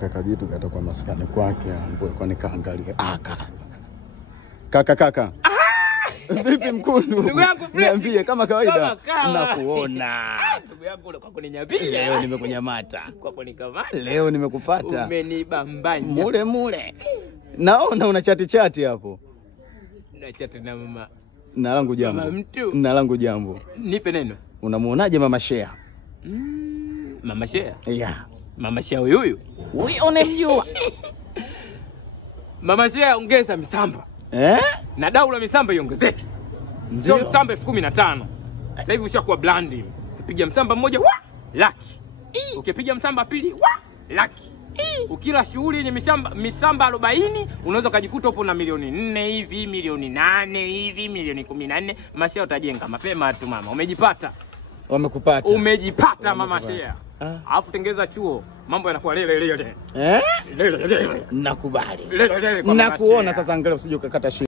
Kaka Jitu katoka maskani kwake, kwa nikaangalia. Kaka. Vipi mkundu? Ndugu yangu niambie kama kawaida. Nakuona. Ndugu yangu kwa kuninyapia. Leo nimekunyamata. Kwa kunikamata. Leo nimekupata. Umenibambanya. Mule. Naona una chati hapo. Na chati na mama. Na langu jambo. Mama mtu. Na langu jambo. Nipe neno. Unamuonaje Mama Shea? Mama Shea? Yeah. Mama Shea huyu? Wewe unamjua? Mama Shea ongeza misamba. Na dau la misamba iongezeke. Sio msamba 15,000. Sasa hivi ushakuwa blandi. Ukipiga msamba mmoja laki. Ukipiga msamba pili laki. Ukila shughuli yenye misamba 40 unaweza kujikuta upo na milioni 4 hivi, milioni 8 hivi, milioni 14. Mama Shea utajenga mapema tu mama. Umejipata. Wamekupata. Umejipata Mama Shea. Alafu tengeza chuo. Mambo yanakuwa lele. Nakubali. Nakuona sasa, angalia usije ukakata